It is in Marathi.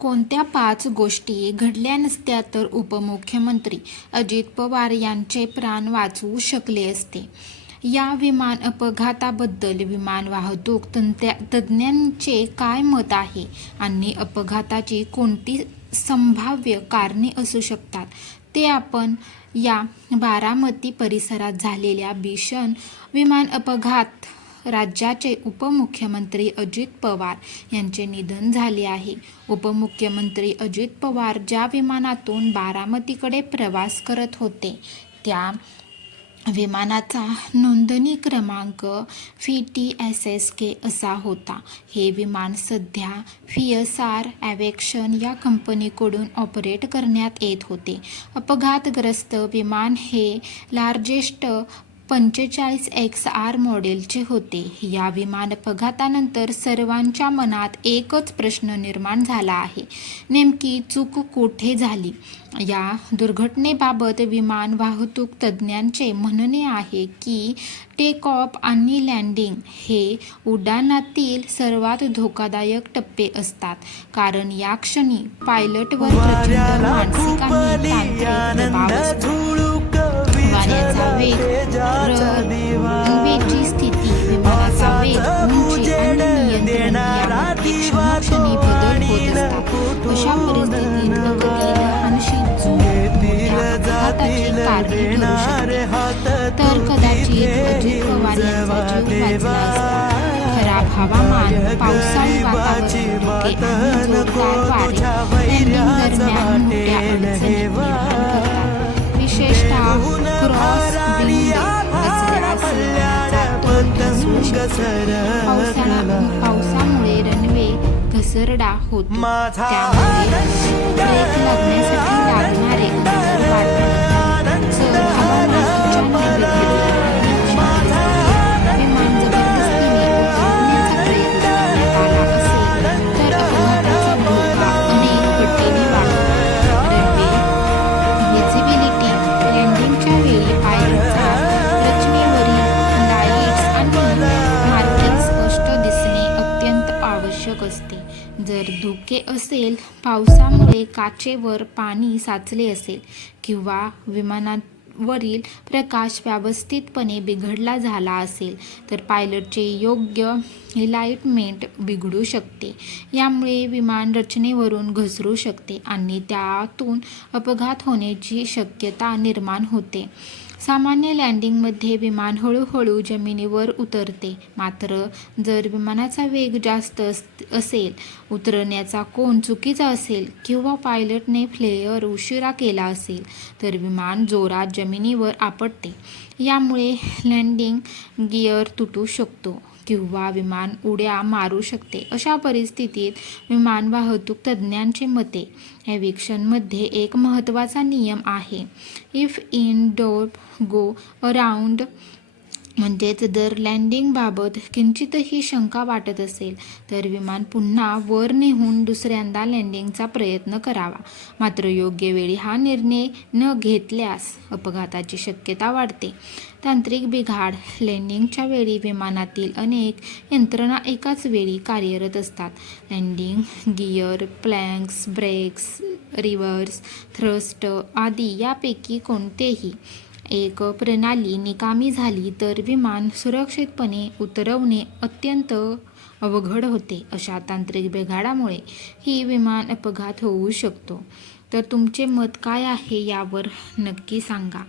कोणत्या 5 गोष्टी घडल्या नसत्या तर उपमुख्यमंत्री अजित पवार यांचे प्राण वाचवू शकले असते? या विमान अपघाताबद्दल विमान वाहतूक तज्ज्ञांचे काय मत आहे आणि अपघाताची कोणती संभाव्य कारणे असू शकतात ते आपण या बारामती परिसरात झालेल्या भीषण विमान अपघात राज्याचे उपमुख्यमंत्री अजित पवार यांचे निधन झाले आहे. उपमुख्यमंत्री अजित पवार ज्या विमानातून बारामतीकडे प्रवास करत होते त्या विमानाचा नोंदणी क्रमांक VTSSK असा होता. हे विमान सध्या FSR ॲव्हिएशन या कंपनीकडून ऑपरेट करण्यात येत होते. अपघातग्रस्त विमान हे लार्जेस्ट 45XR मॉडेलचे होते. या विमान अपघातानंतर सर्वांच्या मनात एकच प्रश्न निर्माण झाला आहे, नेमकी चूक कुठे झाली? या दुर्घटनेबाबत विमान वाहतूक तज्ज्ञांचे म्हणणे आहे की टेक ऑफ आणि लँडिंग हे उड्डाणातील सर्वात धोकादायक टप्पे असतात, कारण या क्षणी पायलटवर प्रचंड मानसिक आणि तांत्रिक दबाव असतो. वाऱ्याचा वेग, रनवेची स्थिती, विमानाचा वेग, उंची आणि नियंत्रण यामध्ये क्षणोक्षणी बदल होत असतात. अशा परिस्थितीत अगदी लहानशी चूक मोठ्या अपघाताची कारणे ठरू शकते. तर कदाचित अजित पवार यांचा जीव वाचला असता. खराब हवामान, पावसाळी वातावरण, धुके आणि जोरदार वारे लँडिंग दरम्यान मोठ्या अडचणी निर्माण करतात. विशेषतः क्रॉस विंड असल्यास विमानाचा तोल ढासळू शकतो. पावसामुळे रनवे घसरडा होतो, त्यामुळे ब्रेक लागण्यासाठी लागणारे अंतर वाढते. जर हवामान अचानक बिघडले आणि अशा परिस्थितीत विमान जबरदस्तीने उतरवण्याचा प्रयत्न करण्यात आला असेल तर अपघाताचा धोका अनेक पटीने वाढतो. रनवे व्हिजिबिलिटी, लँडिंगच्या वेळी पायलटचा रचनेवरील लाईट्स आणि मार्किंग स्पष्ट दिसणे अत्यंत आवश्यक असते. जर धोके असेल, पावसामुळे काचेवर पाणी साचले असेल किंवा विमानावरील प्रकाश व्यवस्थितपणे बिघडला झाला असेल तर पायलटचे योग्य अलाइनमेंट बिघडू शकते. यामुळे विमान रचनेवरून घसरू शकते आणि त्यातून अपघात होण्याची शक्यता निर्माण होते. सामान्य लँडिंगमध्ये विमान हळूहळू जमिनीवर उतरते, मात्र जर विमानाचा वेग जास्त असेल, उतरण्याचा कोन चुकीचा असेल किंवा पायलटने फ्लेअर उशिरा केला असेल तर विमान जोरात जमिनीवर आपटते. यामुळे लँडिंग गिअर तुटू शकतो किंवा विमान उड्या मारू शकते. अशा परिस्थितीत विमान वाहतूक तज्ज्ञांचे मते, ॲव्हिएशनमध्ये एक महत्त्वाचा नियम आहे, if in don't go around. म्हणजेच जर लँडिंगबाबत किंचितही शंका वाटत असेल तर विमान पुन्हा वर नेऊन दुसऱ्यांदा लँडिंगचा प्रयत्न करावा. मात्र योग्य वेळी हा निर्णय न घेतल्यास अपघाताची शक्यता वाढते. तांत्रिक बिघाड, लँडिंगच्या वेळी विमानातील अनेक यंत्रणा एकाच वेळी कार्यरत असतात. Landing gear, planks, brakes, reverse thrust आदी यापैकी कोणतेही एक प्रणाली निकामी झाली तर विमान सुरक्षितपणे उतरवणे अत्यंत अवघड होते. अशा तांत्रिक बिघाडामुळे ही विमान अपघात होऊ शकतो. तर तुमचे मत काय आहे यावर नक्की सांगा.